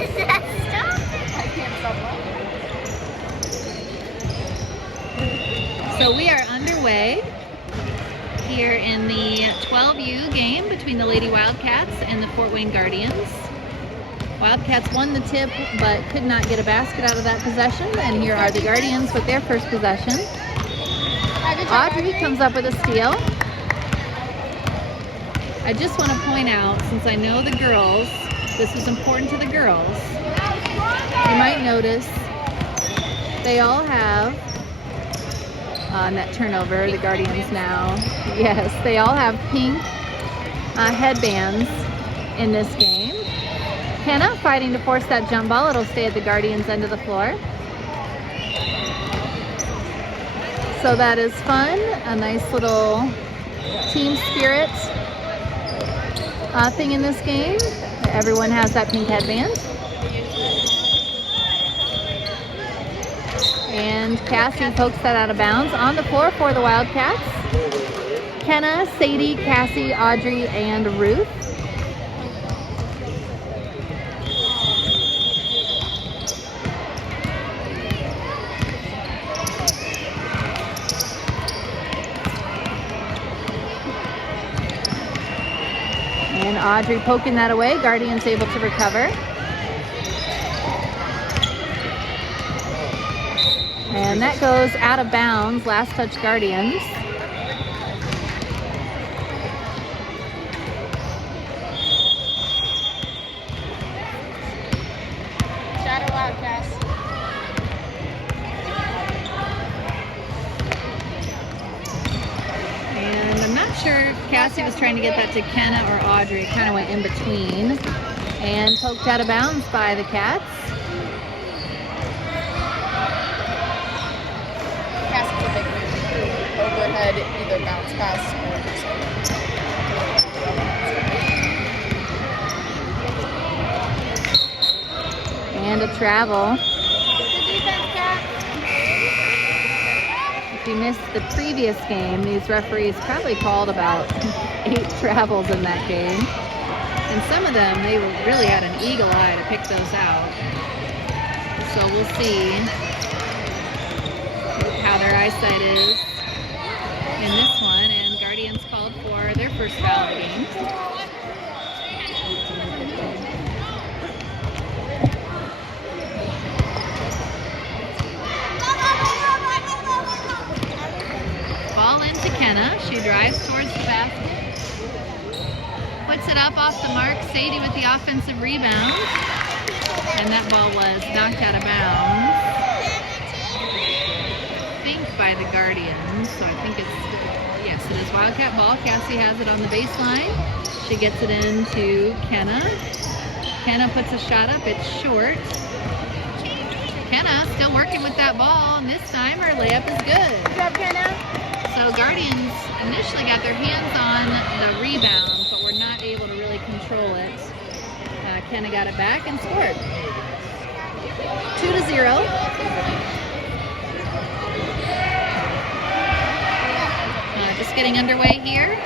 I can't stop laughing. So we are underway here in the 12U game between the Lady Wildcats and the Fort Wayne Guardians. Wildcats won the tip but could not get a basket out of that possession, and here are the Guardians with their first possession. Audrey comes up with a steal. I just want to point out, since I know the girls, this is important to the girls, you might notice they all have, net turnover, the Guardians now, yes, they all have pink headbands in this game. Kenna fighting to force that jump ball. It'll stay at the Guardians' end of the floor. So that is fun, a nice little team spirit thing in this game. Everyone has that pink headband. And Cassie pokes that out of bounds. On the floor for the Wildcats, Kenna, Sadie, Cassie, Audrey, and Ruth. And Audrey poking that away. Guardians able to recover. And that goes out of bounds. Last touch Guardians. Shadow Wildcats. And I'm not sure if Cassie was trying to get that to Kenna or Audrey. It kind of went in between. And poked out of bounds by the Cats. Cassie's a big move. Overhead, either bounce pass or And a travel. Good defense, Cat. If you missed the previous game, these referees probably called about 8 travels in that game. And some of them, they really had an eagle eye to pick those out. So we'll see how their eyesight is in this one. And Guardians called for their first foul of the game. Ball into Kenna. She drives towards the basket. Puts it up off the mark. Sadie with the offensive rebound. And that ball was knocked out of bounds. I think by the Guardians. So I think it's, yes, it is Wildcat ball. Cassie has it on the baseline. She gets it into Kenna. Kenna puts a shot up. It's short. Kenna still working with that ball, and this time her layup is good. Good job, Kenna. So Guardians initially got their hands on the rebound, but were not able to really control it. Kenna got it back and scored. 2-0. Just getting underway here.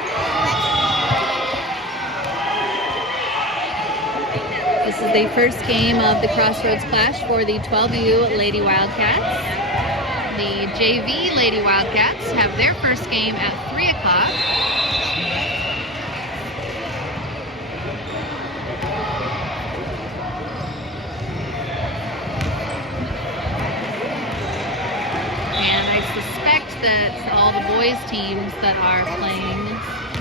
This is the first game of the Crossroads Clash for the 12U Lady Wildcats. The JV Lady Wildcats have their first game at 3 o'clock. And I suspect that all the boys teams that are playing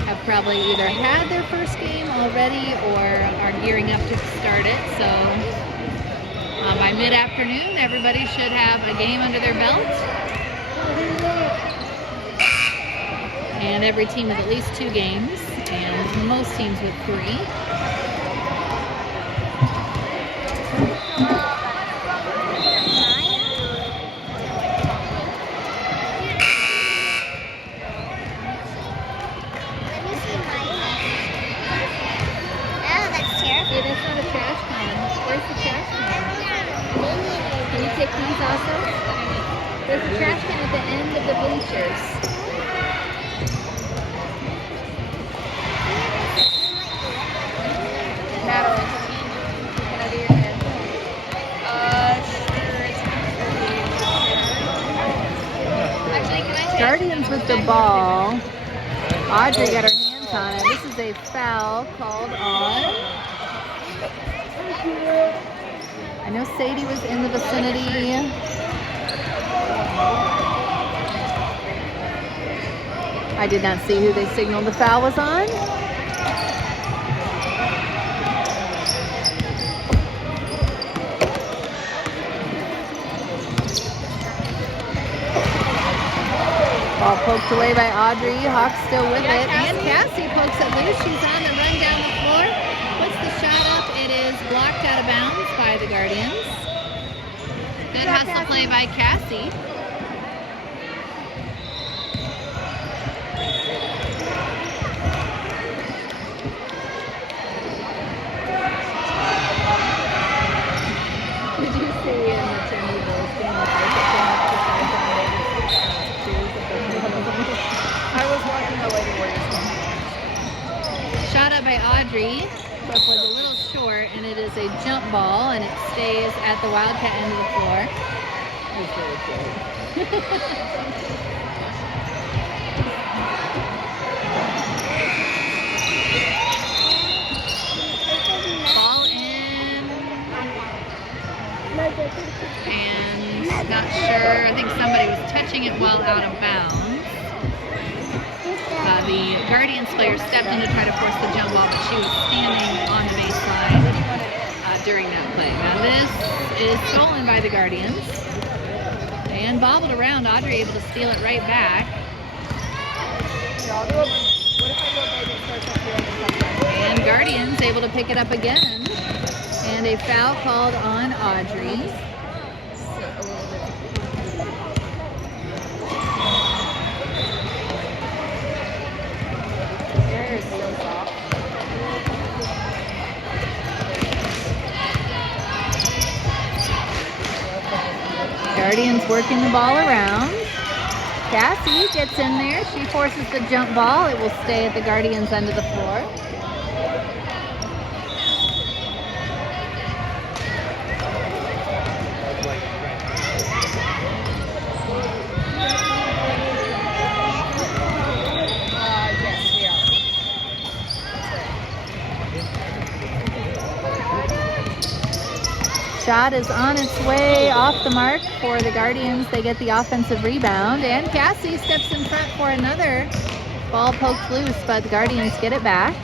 have probably either had their first game already or are gearing up to start it. So by mid-afternoon, everybody should have a game under their belt. And every team with at least 2 games, and most teams with 3. Hey, that's not a trash can. Where's the trash can? Can you take these also? There's a trash can at the end of the bleachers. Natalie, can I do your hand? Guardians with the ball. Audrey got her hands on it. This is a foul called on. I know Sadie was in the vicinity. I did not see who they signaled the foul was on. Ball poked away by Audrey. Hawks still with it. And Cassie pokes it loose. She's on the run down the floor. Puts the shot up. It is blocked out of bounds by the Guardians. Good hustle play by Cassie. Did you see in the Timmy Bulls game I was watching the Lady Warriors game. Shot up by Audrey, but was a little short, and it is a jump ball, and it stays at the Wildcat end of the floor. It's really cute. Ball in, and not sure. I think somebody was touching it while out of bounds. The Guardians player stepped in to try to force the jump ball, but she was standing on the baseline during that play. Now this is stolen by the Guardians and bobbled around. Audrey able to steal it right back. And Guardians able to pick it up again. And a foul called on Audrey. Guardians working the ball around. Cassie gets in there. She forces the jump ball. It will stay at the Guardians' end of the floor. Shot is on its way off the mark for the Guardians. They get the offensive rebound, and Cassie steps in front for another ball poked loose, but the Guardians get it back.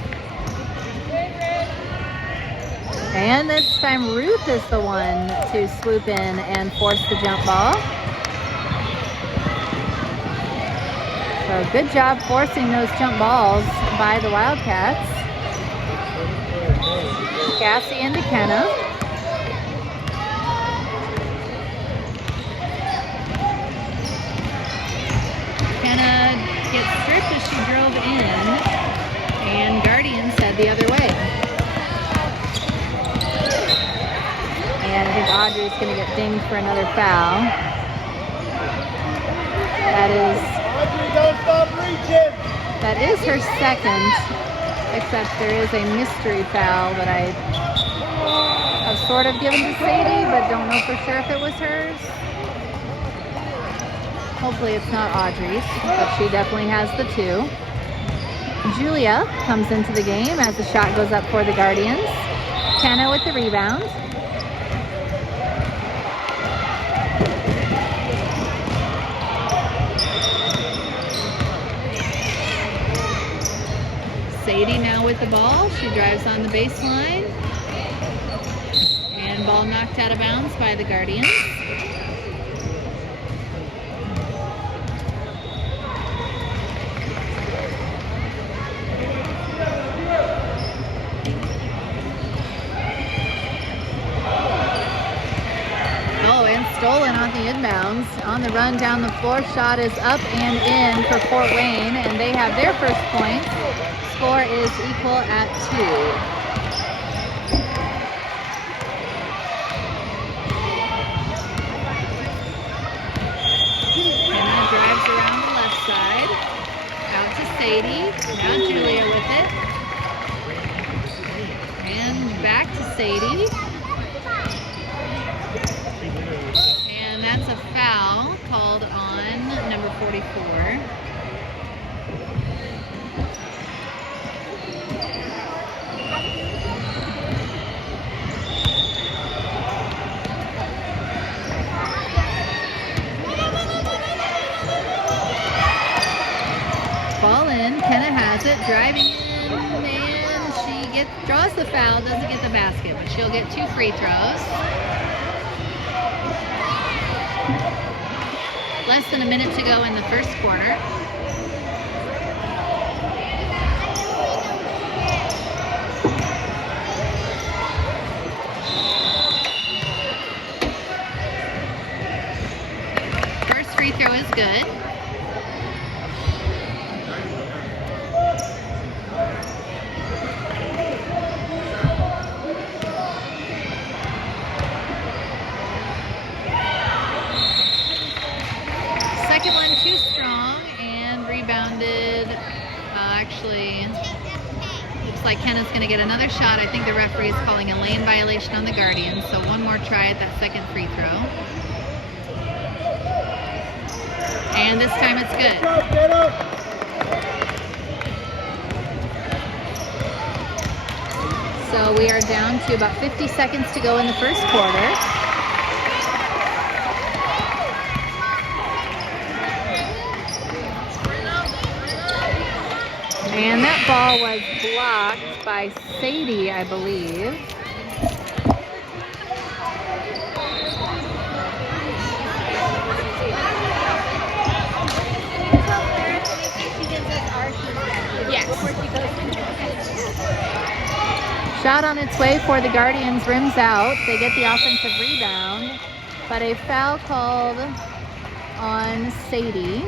And this time Ruth is the one to swoop in and force the jump ball. So good job forcing those jump balls by the Wildcats. Cassie into Kenna. Kenna gets stripped as she drove in, and Guardians head the other way. And I think Audrey's going to get dinged for another foul. That is her second, except there is a mystery foul that I have sort of given to Sadie, but don't know for sure if it was hers. Hopefully it's not Audrey's, but she definitely has the two. Julia comes into the game as the shot goes up for the Guardians. Kenna with the rebound. Sadie now with the ball. She drives on the baseline. And ball knocked out of bounds by the Guardians. Stolen on the inbounds. On the run down the floor, shot is up and in for Fort Wayne, and they have their first point. Score is equal at 2. Kenna drives around the left side. Out to Sadie. Now Julia with it. And back to Sadie. That's a foul called on number 44. driving in, and she draws the foul, doesn't get the basket, but she'll get 2 free throws. Less than a minute to go in the first quarter. First free throw is good. Second one too strong and rebounded. Actually, looks like Kenna's going to get another shot. I think the referee is calling a lane violation on the Guardians, so one more try at that second free throw. And this time it's good. So we are down to about 50 seconds to go in the first quarter. And that ball was blocked by Sadie, I believe. Yes. Shot on its way for the Guardians, rims out. They get the offensive rebound, but a foul called on Sadie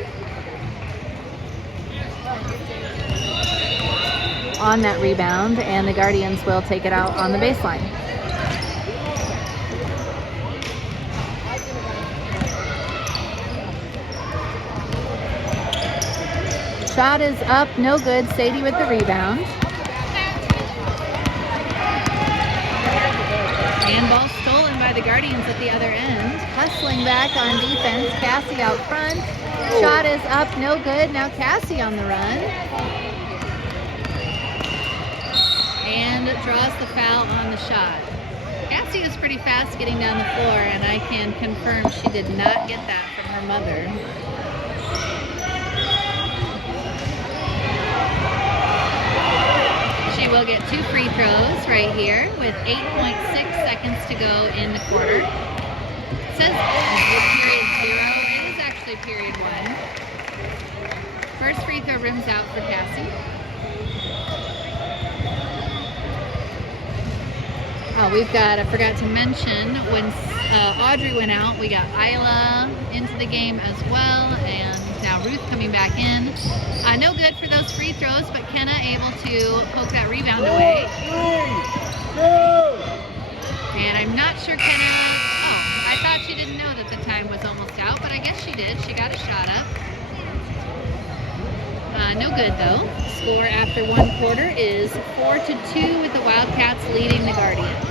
on that rebound, and the Guardians will take it out on the baseline. Shot is up, no good. Sadie with the rebound. And ball stolen by the Guardians at the other end. Hustling back on defense, Cassie out front. Shot is up, no good. Now Cassie on the run. And draws the foul on the shot. Cassie is pretty fast getting down the floor, and I can confirm she did not get that from her mother. She will get 2 free throws right here with 8.6 seconds to go in the quarter. It says period 0. It is actually period 1. First free throw rims out for Cassie. Oh, we've got, I forgot to mention, when Audrey went out, we got Isla into the game as well, and now Ruth coming back in. No good for those free throws, but Kenna able to poke that rebound away. And I'm not sure Kenna, I thought she didn't know that the time was almost out, but I guess she did. She got a shot up. No good though. Score after 1 quarter is 4-2 with the Wildcats leading the Guardians.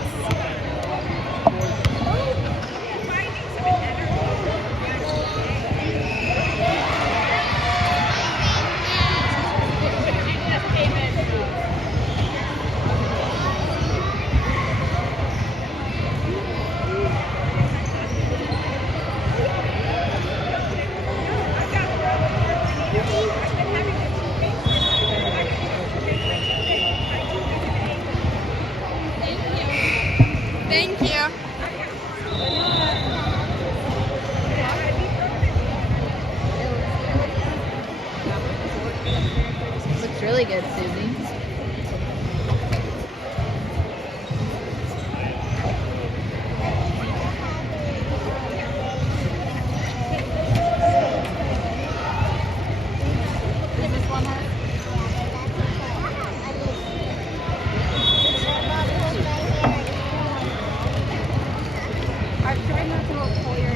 Thank you. Looks really good, Susie. Is this one hard? Try not to pull your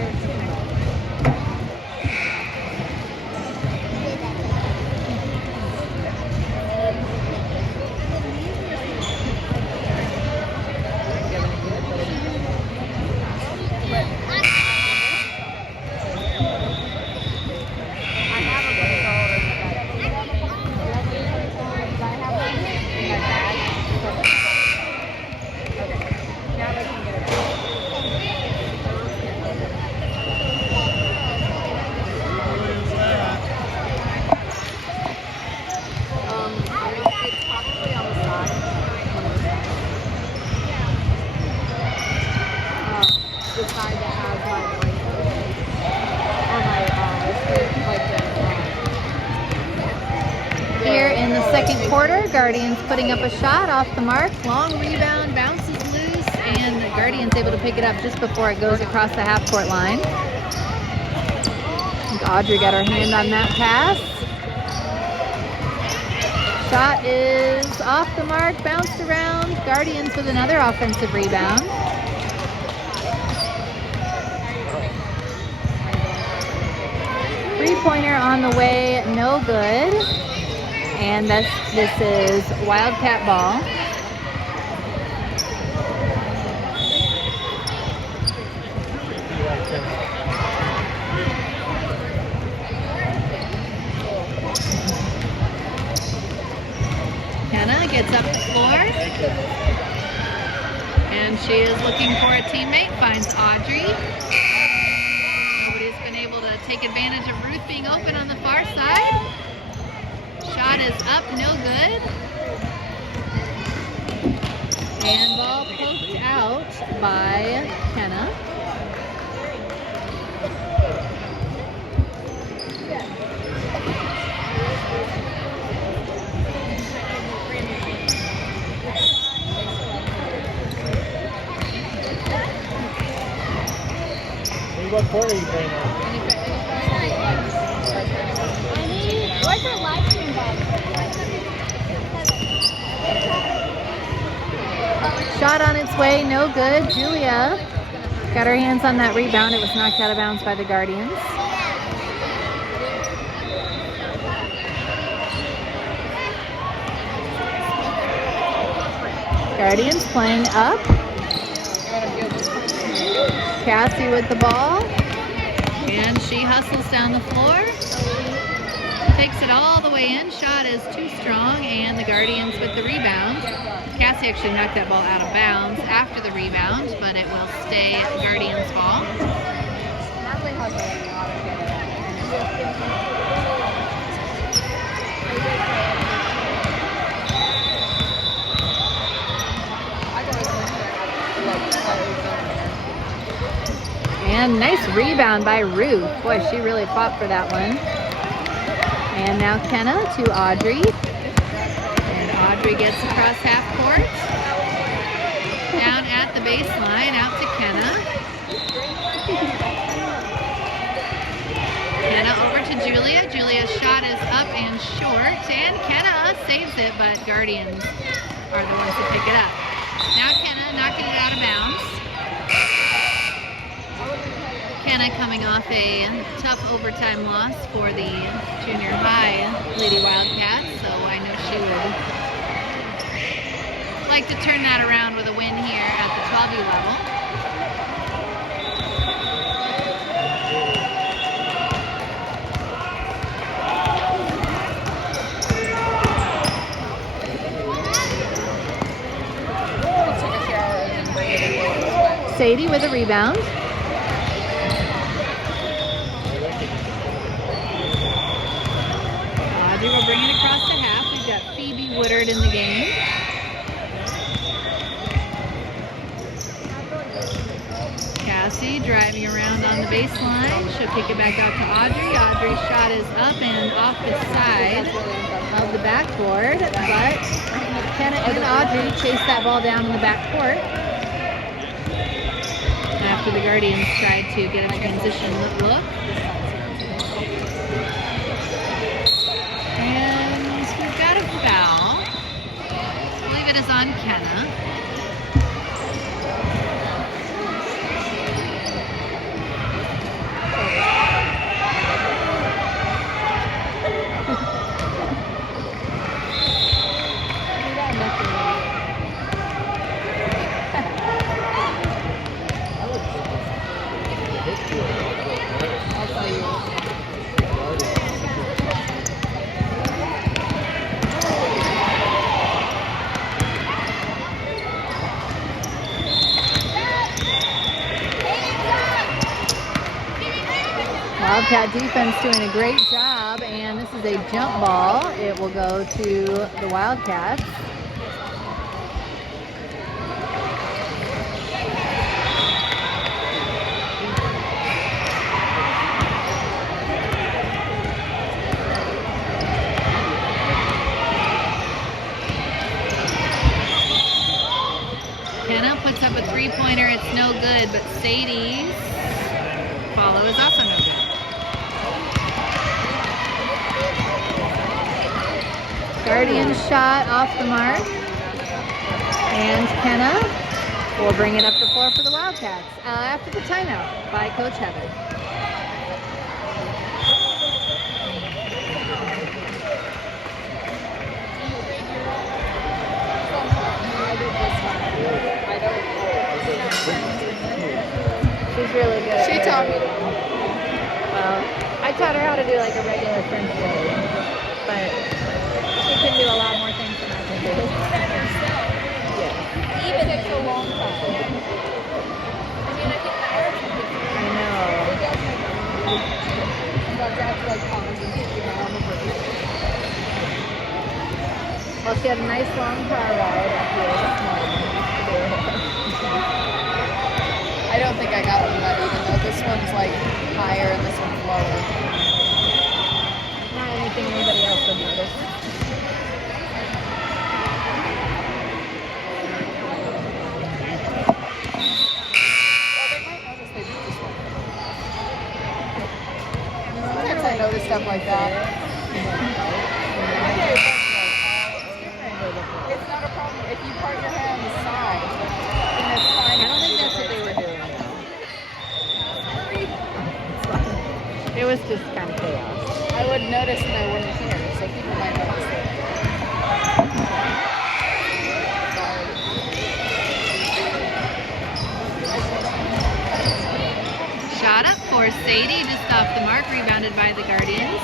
the side that has my voice or my screen like this. Here in the second quarter, Guardians putting up a shot off the mark. Long rebound, bounces loose, and the Guardians able to pick it up just before it goes across the half-court line. I think Audrey got her hand on that pass. Shot is off the mark, bounced around. Guardians with another offensive rebound. Three-pointer on the way, no good. And this is Wildcat ball. Kenna gets up the floor. And she is looking for a teammate, finds Audrey. Nobody's been able to take advantage of Ruth being open on the far side. Shot is up, no good. And ball poked out by Kenna. What corner are you playing on? Where's our live stream bag? Shot on its way, no good. Julia got her hands on that rebound. It was knocked out of bounds by the Guardians. Guardians playing up. Cassie with the ball. And she hustles down the floor. Takes it all the way in. Shot is too strong, and the Guardians with the rebound. Cassie actually knocked that ball out of bounds after the rebound, but it will stay Guardians' ball. And nice rebound by Ruth. Boy, she really fought for that one. And now Kenna to Audrey. And Audrey gets across half court. Down at the baseline, out to Kenna. Kenna over to Julia. Julia's shot is up and short. And Kenna saves it, but Guardians are the ones to pick it up. Now Kenna knocking it out of bounds. Kenna coming off a tough overtime loss for the junior high Lady Wildcats, so I know she would like to turn that around with a win here at the 12U level. Sadie with a rebound. We'll bring it across the half. We've got Phoebe Woodard in the game. Cassie driving around on the baseline. She'll kick it back out to Audrey. Audrey's shot is up and off the side of the backboard, but Kenna and Audrey chase that ball down in the backcourt after the Guardians tried to get a transition look. Foul. I believe it is on Kenna. I'll tell you. Wildcat defense doing a great job, and this is a jump ball. It will go to the Wildcats. but Sadie's follow is also no good. Guardian shot off the mark. And Kenna will bring it up the floor for the Wildcats after the timeout by Coach Heather. She's really good. She taught me. Well, I taught her how to do like a regular French roll, but she can do a lot more things than I can do. Yeah. Even takes a long time. I know. Well, she had a nice long car ride up here this morning. I don't think I got one that even though this one's like higher and this one's lower. Not anything anybody else would notice. Sometimes I notice stuff like that. It's not a problem if you part your hair on the side. Then it's fine. I don't think that's what they were doing. It was just kind of chaos. I would notice when I wasn't here, so people might notice it. Shot up for Sadie, just off the mark, rebounded by the Guardians.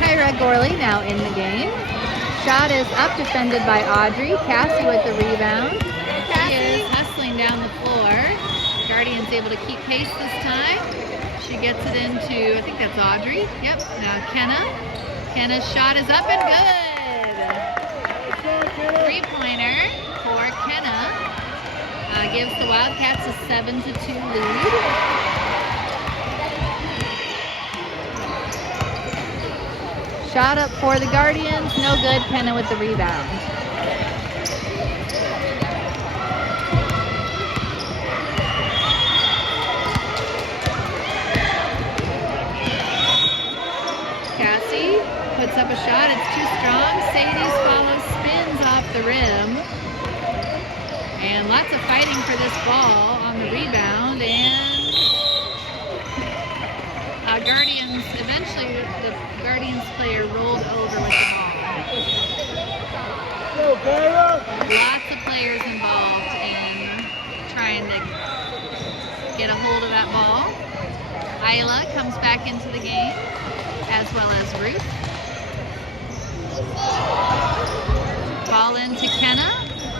Kyra Gorley now in the game. Shot is up, defended by Audrey. Cassie with the rebound. She is hustling down the floor. Guardians able to keep pace this time. She gets it into, I think that's Audrey. Yep, now Kenna. Kenna's shot is up and good. Three-pointer for Kenna. Gives the Wildcats a 7-2 lead. Shot up for the Guardians. No good. Kenna with the rebound. Cassie puts up a shot. It's too strong. Sadie's follow spins off the rim. And lots of fighting for this ball on the rebound. And Guardians, eventually the Guardians player rolled over with the ball. Lots of players involved in trying to get a hold of that ball. Isla comes back into the game, as well as Ruth. Ball into Kenna,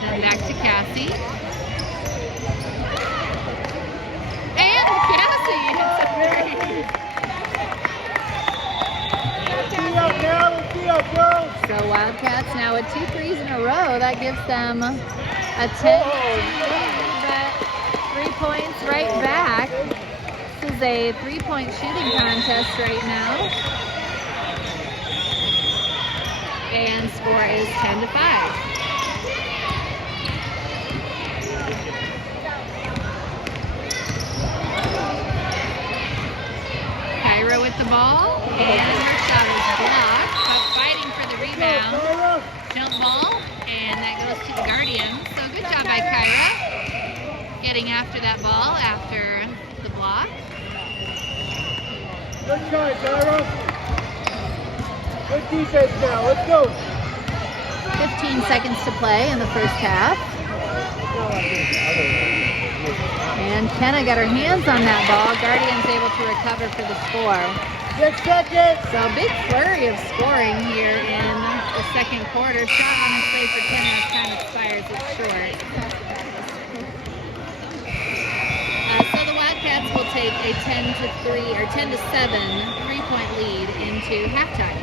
then back to Cassie. And Cassie hits a three. So Wildcats now with 2 threes in a row. That gives them a 10 but 3 points right back. This is a 3-point shooting contest right now. And score is 10-5. Kyra with the ball, and her shot is blocked, but fighting for the rebound. Jump ball, and that goes to the Guardians. So good job by Kyra, getting after that ball after the block. Good try, Kyra. Good defense now. Let's go. 15 seconds to play in the first half. And Kenna got her hands on that ball. Guardians able to recover for the score. 6 seconds. So a big flurry of scoring here in the second quarter. Shot on its way for Kenna as time expires. It's short. So the Wildcats will take a 10-3 or 10-7 3-point lead into halftime.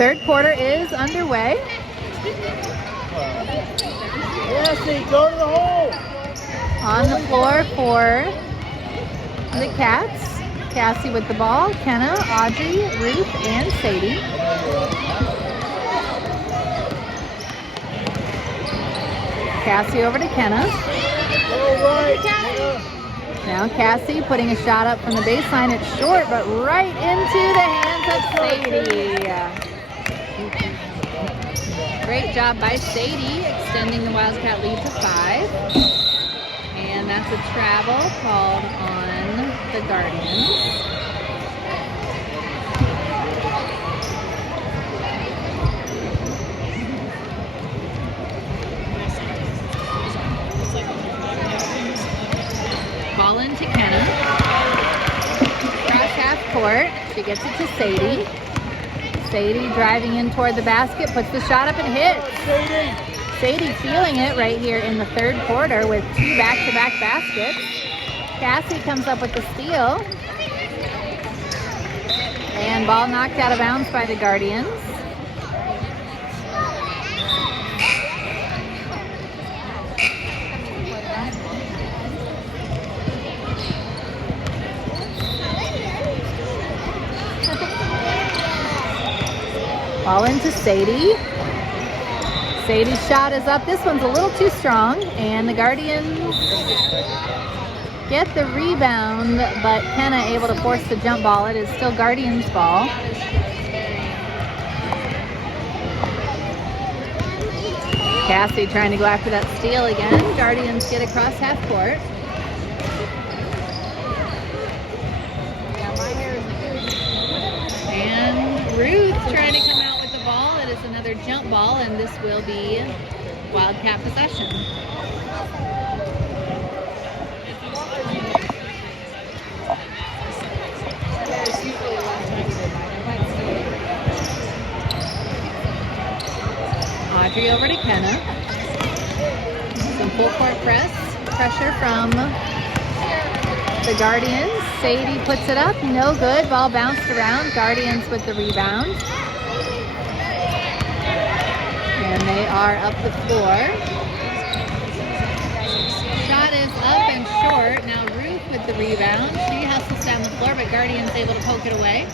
Third quarter is underway. Cassie, go to the hole. On the floor for the Cats. Cassie with the ball, Kenna, Audrey, Ruth, and Sadie. Cassie over to Kenna. All right. Now Cassie putting a shot up from the baseline. It's short, but right into the hands of Sadie. Great job by Sadie, extending the Wildcat lead to 5. And that's a travel called on the Guardians. Ball into Kenna. Cross half court. She gets it to Sadie. Sadie driving in toward the basket, puts the shot up and hits. Sadie feeling it right here in the third quarter with 2 back-to-back baskets. Cassie comes up with the steal. And ball knocked out of bounds by the Guardians. Ball into Sadie. Sadie's shot is up. This one's a little too strong, and the Guardians get the rebound, but Kenna able to force the jump ball. It is still Guardians ball. Cassie trying to go after that steal again. Guardians get across half court. And Ruth trying to come out with the ball. It is another jump ball, and this will be Wildcat possession. Audrey over to Kenna. Some full court pressure from the Guardians. Sadie puts it up, no good. Ball bounced around. Guardians with the rebound. And they are up the floor. Shot is up and short. Now Ruth with the rebound. She hustles down the floor, but Guardians able to poke it away.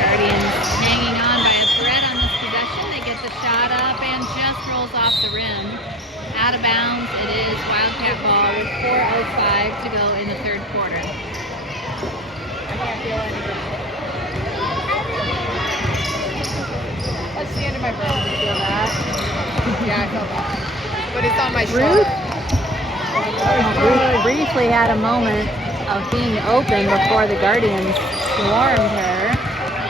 Guardians hanging on by a thread on this possession. They get the shot up and just rolls off the rim. Out of bounds. It is Wildcat ball with 4:05 to go in the third quarter. I can't feel anything. That's the end of my brain. You feel that? Yeah, I felt that. But it's on my shoulder. Ruth briefly had a moment of being open before the Guardians swarmed her.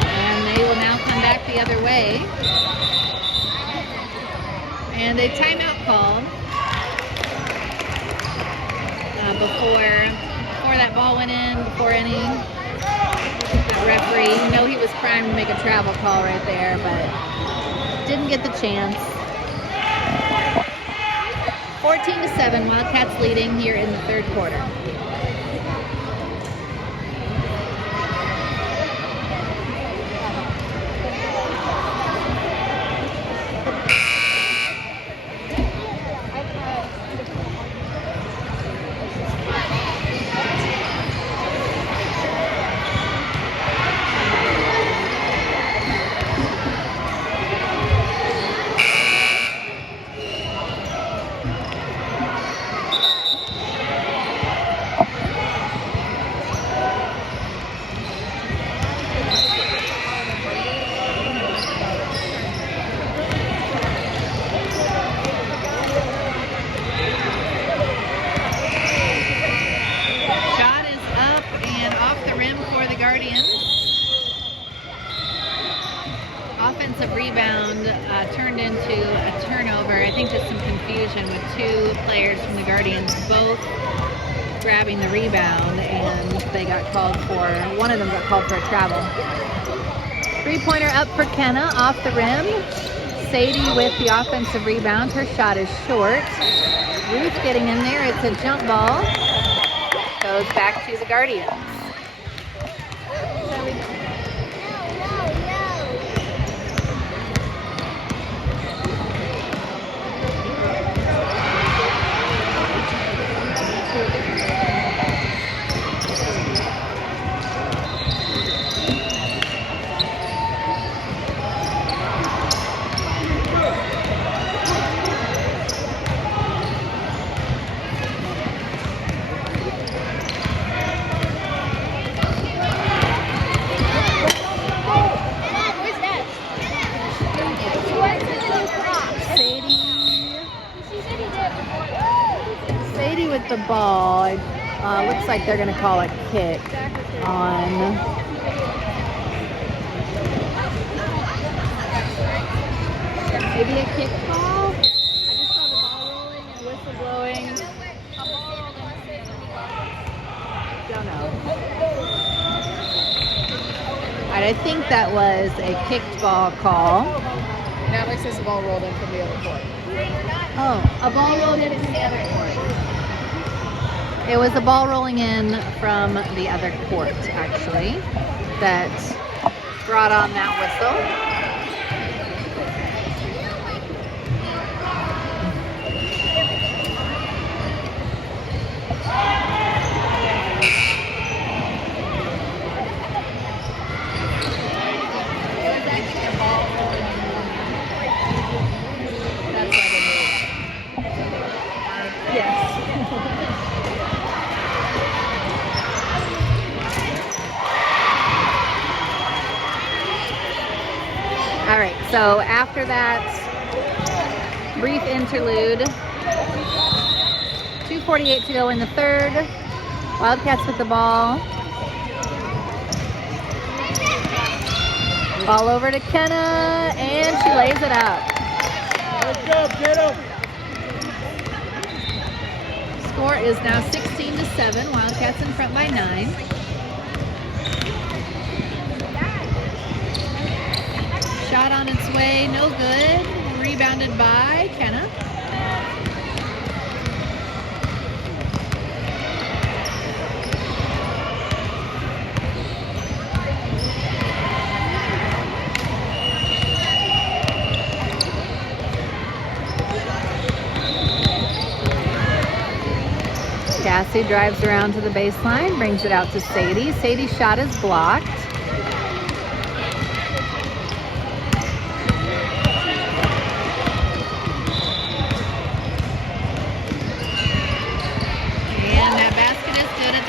And they will now come back the other way. And a timeout called before that ball went in, before any referee. You know he was primed to make a travel call right there, but didn't get the chance. 14-7, Wildcats leading here in the third quarter. Offensive rebound turned into a turnover. I think just some confusion with 2 players from the Guardians both grabbing the rebound, and they got called for, one of them got called for a travel. 3-pointer up for Kenna off the rim. Sadie with the offensive rebound. Her shot is short. Ruth getting in there. It's a jump ball. Goes back to the Guardians. Sadie with the ball. Looks like they're going to call a kick on. Maybe a kick ball? I just saw the ball rolling and whistle blowing. Don't know. Alright, I think that was a kicked ball call. Natalie says the ball rolled in from the other court. Oh, a ball rolled in from the other court. It was a ball rolling in from the other court, actually, that brought on that whistle. All right, so after that brief interlude, 2:48 to go in the third. Wildcats with the ball. Ball over to Kenna, and she lays it up. Let's go, get him. Score is now 16-7. Wildcats in front by 9. Shot on its way, no good. Rebounded by Kenna. Cassie drives around to the baseline, brings it out to Sadie. Sadie's shot is blocked.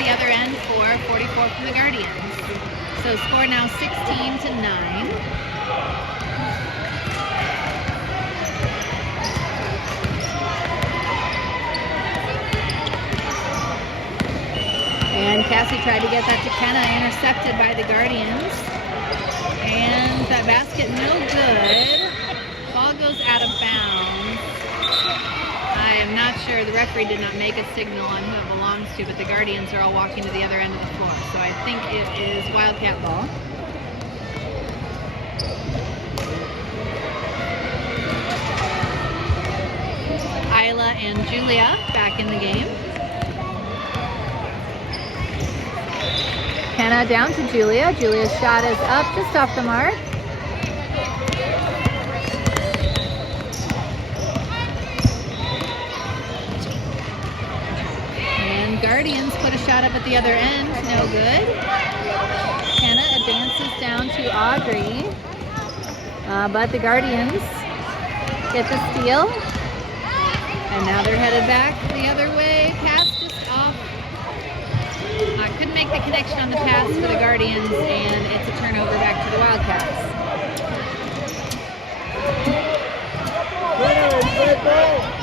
Other end for 44 from the Guardians. So score now 16-9. And Cassie tried to get that to Kenna, intercepted by the Guardians. And that basket no good. Ball goes out of bounds. I am not sure. The referee did not make a signal on who it belongs to, but the Guardians are all walking to the other end of the floor. So I think it is Wildcat ball. Isla and Julia back in the game. Kenna down to Julia. Julia's shot is up, just off the mark. Guardians put a shot up at the other end, no good. Kenna advances down to Audrey, but the Guardians get the steal, and now they're headed back the other way. Pass just off. Couldn't make the connection on the pass for the Guardians, and it's a turnover back to the Wildcats. Good ball.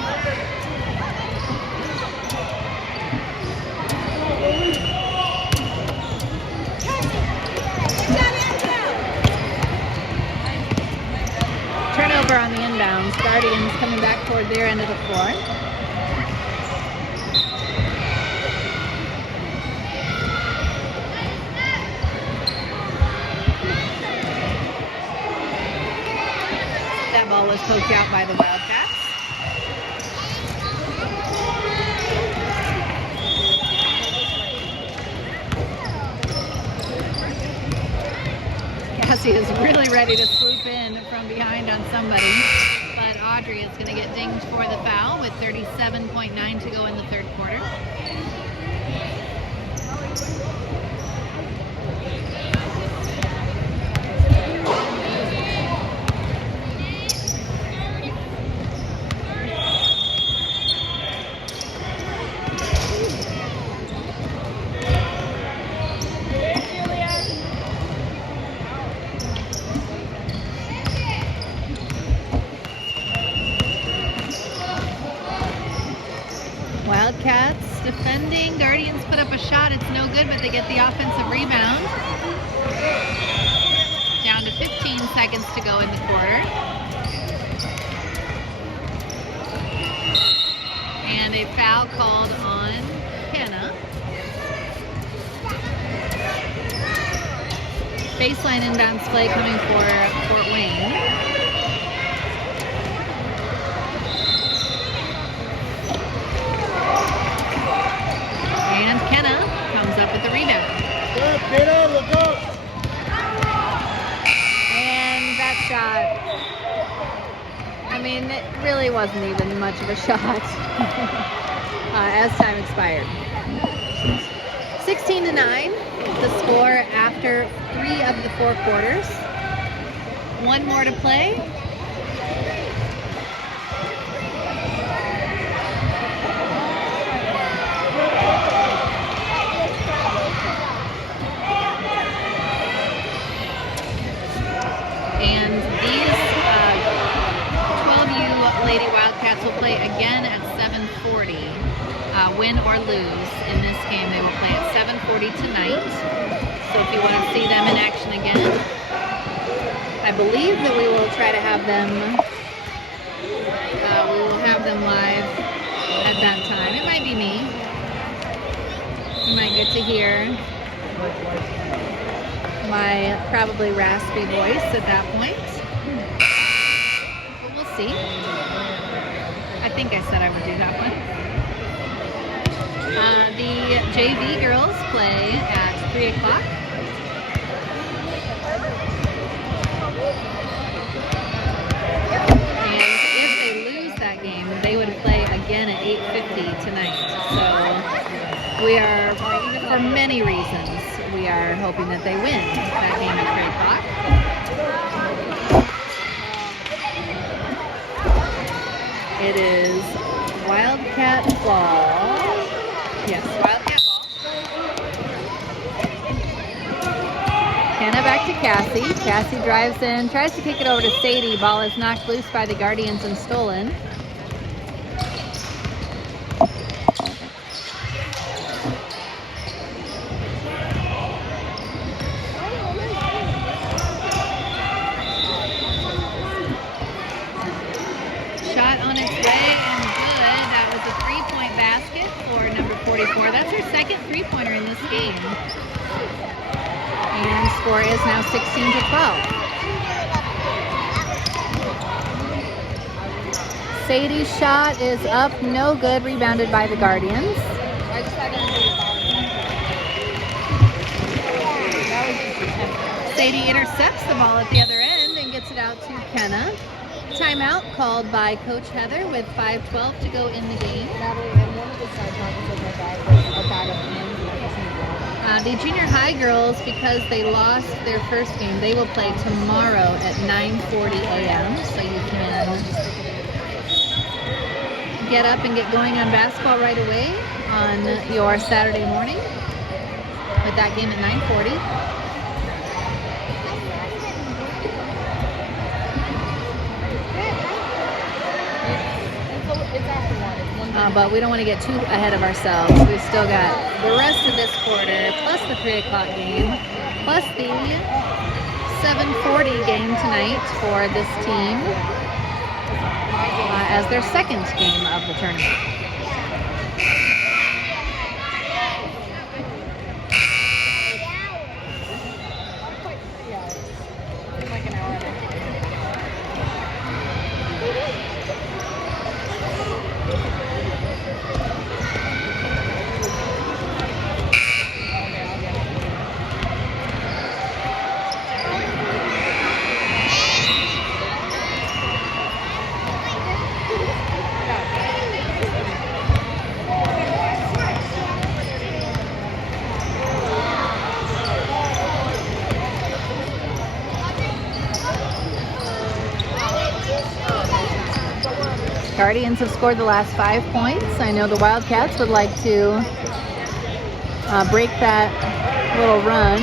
Turnover on the inbounds. Guardians coming back toward their end of the floor. That ball was poked out by the Wildcats. Cassie is really ready to swoop in from behind on somebody. But Audrey is going to get dinged for the foul with 37.9 to go in the third quarter. Wildcats defending. Guardians put up a shot. It's no good, but they get the offensive rebound. Down to 15 seconds to go in the quarter. And a foul called on Kenna. Baseline inbounds play coming for Fort Wayne. And Kenna comes up with the rebound. Good, Kenna, look up. And that shot, I mean, it really wasn't even much of a shot as time expired. 16-9, the score after 3 of the 4 quarters. 1 more to play. And these 12U Lady Wildcats will play again at 7:40. Win or lose in this game, they will play at 7:40 tonight. So if you want to see them in action again, I believe that we will try to have them. We will have them live at that time. It might be me. You might get to hear my probably raspy voice at that point. But we'll see. I think I said I would do that one. The JV girls play at 3 o'clock. And if they lose that game, they would play again at 8:50 tonight. So we are, for many reasons, we are hoping that they win that game at 3 o'clock. It is Wildcat ball. Yes, Wildcat ball. Kenna back to Cassie. Cassie drives in, tries to kick it over to Sadie. Ball is knocked loose by the Guardians and stolen. Shot on its way and good. That was a 3-point basket for number 44. That's her second 3-pointer in this game. And score is now 16-12. Sadie's shot is up, no good, rebounded by the Guardians. Sadie intercepts the ball at the other end and gets it out to Kenna. Timeout called by Coach Heather with 5:12 to go in the game. The junior high girls, because they lost their first game, they will play tomorrow at 9:40 a.m. So you can get up and get going on basketball right away on your Saturday morning with that game at 9:40. But we don't want to get too ahead of ourselves. We've still got the rest of this quarter, plus the 3 o'clock game, plus the 7:40 game tonight for this team as their second game of the tournament. Guardians have scored the last 5 points. I know the Wildcats would like to break that little run.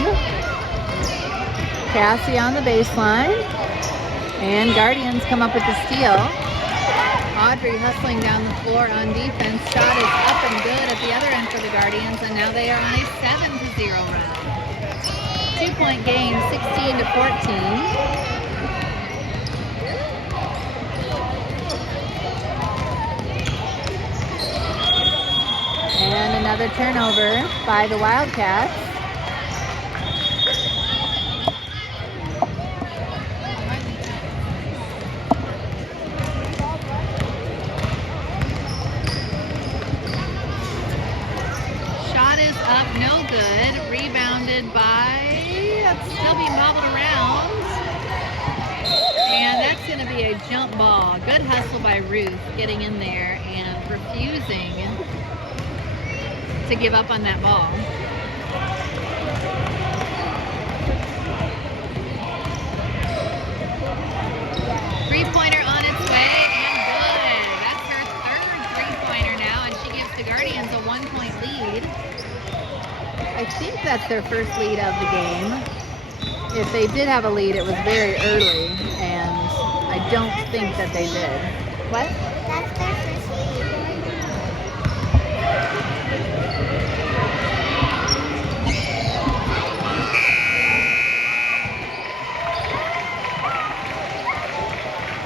Cassie on the baseline. And Guardians come up with the steal. Audrey hustling down the floor on defense. Shot is up and good at the other end for the Guardians, and now they are on a 7-0 run. 2-point game, 16-14. And another turnover by the Wildcats. Shot is up, no good. Rebounded by, it's still being bobbled around. And that's going to be a jump ball. Good hustle by Ruth getting in there and refusing to give up on that ball. Three-pointer on its way and good. That's her third three-pointer now, and she gives the Guardians a 1-point lead. I think that's their first lead of the game. If they did have a lead, it was very early, and I don't think that they did. What? That's their first lead.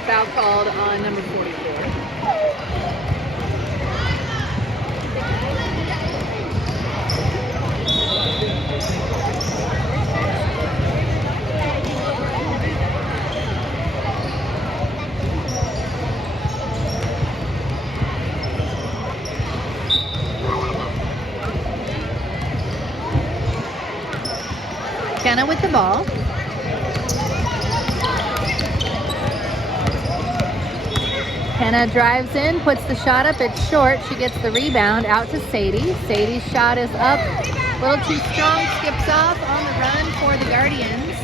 Foul called on number 44. Kenna with the ball. Kenna drives in, puts the shot up, it's short. She gets the rebound out to Sadie. Sadie's shot is up, a little too strong, skips off on the run for the Guardians.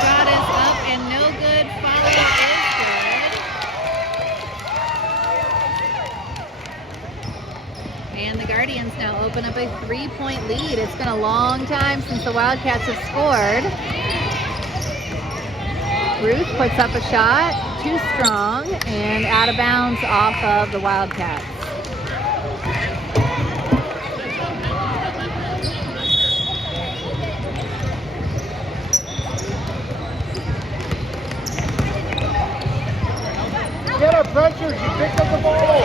Shot is up and no good, follow is good. And the Guardians now open up a 3-point lead. It's been a long time since the Wildcats have scored. Ruth puts up a shot. Too strong and out of bounds off of the Wildcats. Get her pressure, she picked up the ball.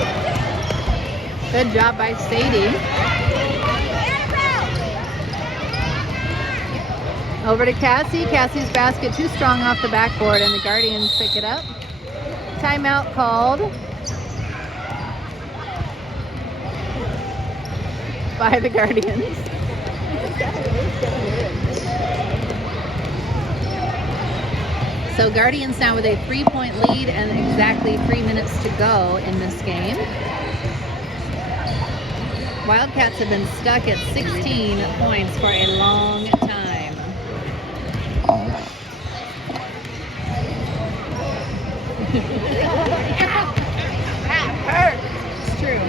Good job by Sadie. Over to Cassie. Cassie's basket too strong off the backboard, and the Guardians pick it up. Timeout called by the Guardians. So Guardians now with a 3-point lead and exactly 3 minutes to go in this game. Wildcats have been stuck at 16 points for a long time. It's true.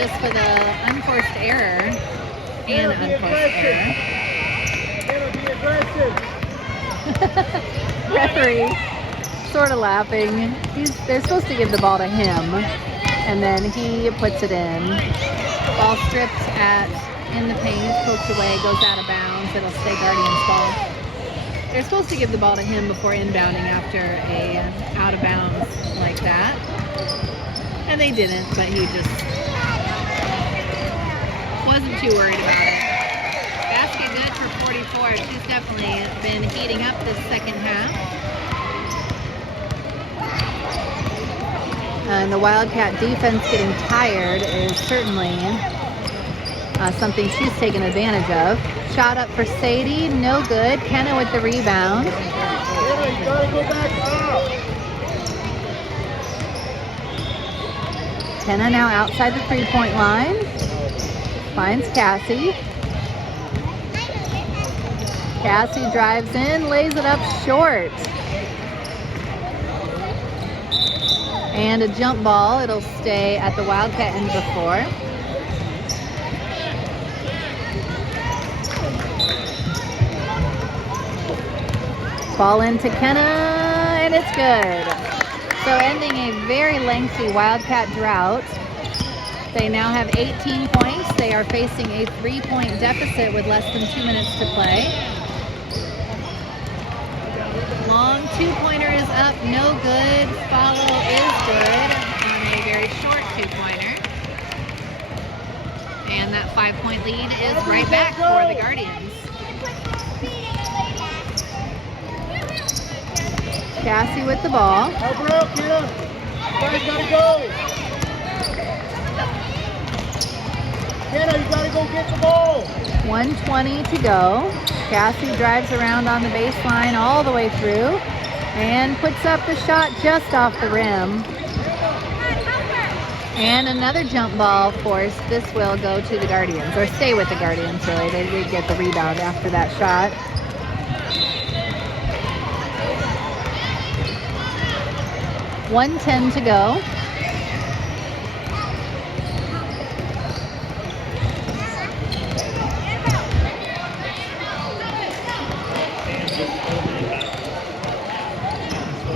just for the unforced error and unforced error. Be aggressive. Referee sort of laughing. They're supposed to give the ball to him, and then he puts it in. Ball stripped at in the paint, poked away, goes out of bounds. It'll stay Guardian's ball. They're supposed to give the ball to him before inbounding after a out of bounds like that. And they didn't, but he just wasn't too worried about it. Basket good for 44. She's definitely been heating up this second half. And the Wildcat defense getting tired is certainly something she's taken advantage of. Shot up for Sadie, no good. Kenna with the rebound. Kenna, you gotta go back up. Kenna now outside the 3-point line. Finds Cassie. Cassie drives in, lays it up short. And a jump ball. It'll stay at the Wildcat end of the floor. Ball into Kenna, and it's good. So ending a very lengthy Wildcat drought. They now have 18 points. They are facing a 3-point deficit with less than 2 minutes to play. Long two-pointer is up, no good. Follow is good on a very short two-pointer. And that 5-point lead is right back for the Guardians. Cassie with the ball. Help her out, Kenna. You guys gotta go. Kenna, you gotta go get the ball. 1:20 to go. Cassie drives around on the baseline all the way through and puts up the shot just off the rim. And another jump ball forced. This will go to the Guardians, or stay with the Guardians, really. They did get the rebound after that shot. $1:10 to go.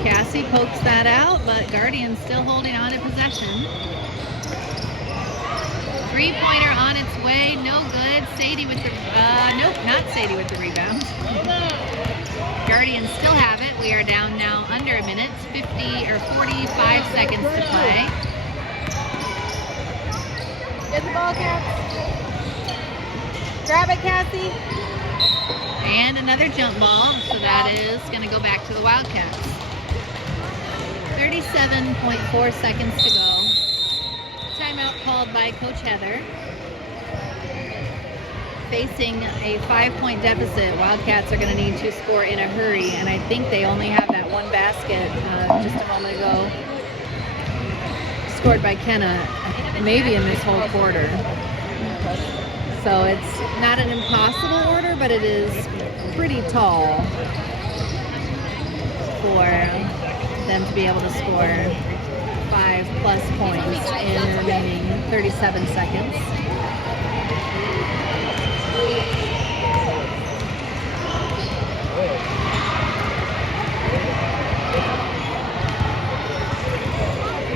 Cassie pokes that out, but Guardian's still holding on to possession. 3-pointer on its way, no good. Sadie with the, nope, not Sadie with the rebound. Guardians still have it. We are down now under a minute, 45 seconds to play. Get the ball, Cats. Grab it, Cassie. And another jump ball, so that is going to go back to the Wildcats. 37.4 seconds to go. Timeout called by Coach Heather. Facing a 5-point deficit, Wildcats are going to need to score in a hurry, and I think they only have that one basket just a moment ago scored by Kenna, maybe in this whole quarter. So it's not an impossible order, but it is pretty tall for them to be able to score 5+ points in the remaining 37 seconds.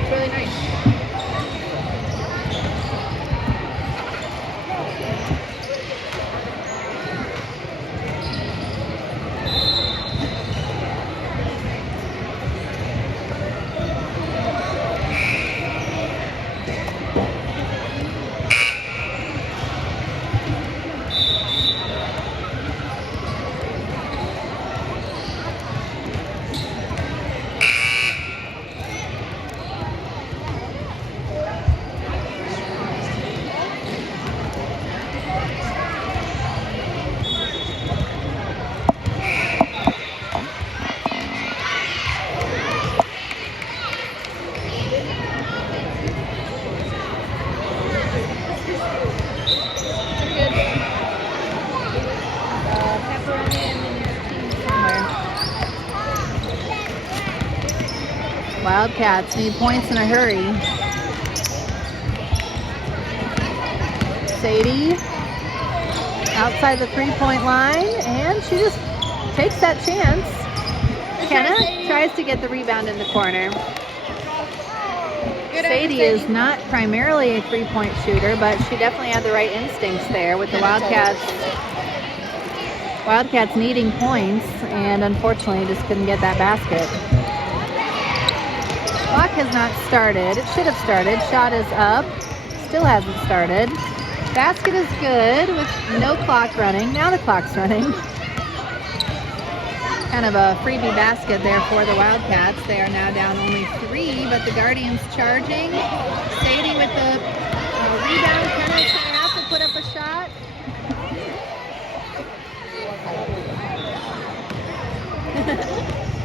It's really nice. Wildcats need points in a hurry. Sadie outside the 3-point line, and she just takes that chance. Kenna tries to get the rebound in the corner. Good Sadie is not primarily a three-point shooter, but she definitely had the right instincts there with the Wildcats. Wildcats needing points, and unfortunately just couldn't get that basket. Clock has not started. It should have started. Shot is up. Still hasn't started. Basket is good with no clock running. Now the clock's running. Kind of a freebie basket there for the Wildcats. They are now down only 3, but the Guardians charging. Sadie with the rebound. Kenna's going to have to put up a shot.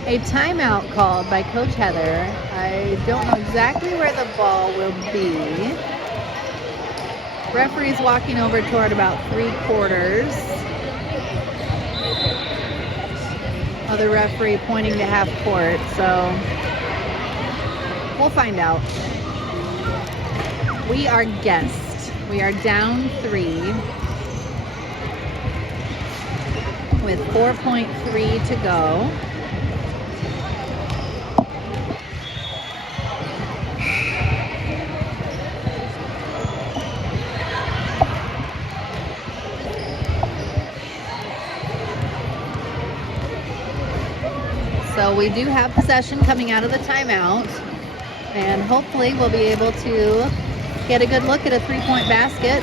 A timeout called by Coach Heather. I don't know exactly where the ball will be. Referee's walking over toward about 3/4. Other referee pointing to half court, so we'll find out. We are guessed. We are down 3 with 4.3 to go. So we do have possession coming out of the timeout, and hopefully we'll be able to get a good look at a three-point basket.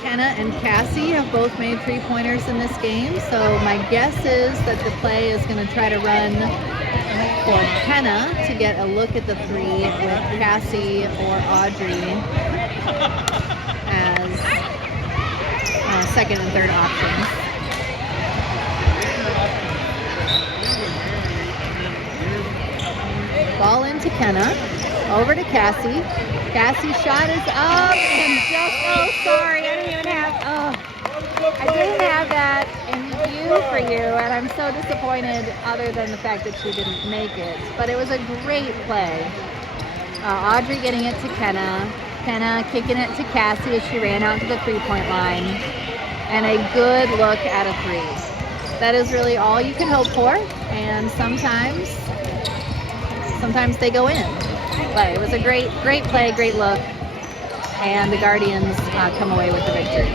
Kenna and Cassie have both made three-pointers in this game, so my guess is that the play is going to try to run for Kenna to get a look at the three with Cassie or Audrey as second and third options. Ball into Kenna, over to Cassie. Cassie's shot is up and just, oh sorry, I didn't have that in view for you, and I'm so disappointed other than the fact that she didn't make it. But it was a great play. Audrey getting it to Kenna, Kenna kicking it to Cassie as she ran out to the three-point line. And a good look at a three. That is really all you can hope for, and sometimes they go in. But it was a great play, great look, and the Guardians come away with the victory.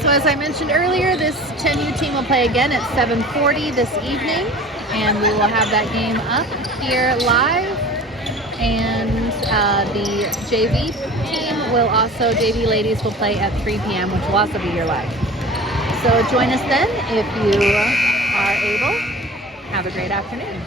So as I mentioned earlier, this Chenyu team will play again at 7:40 this evening, and we will have that game up here live. And the JV team will also, JV ladies will play at 3 p.m., which will also be here live. So join us then if you are able. Have a great afternoon.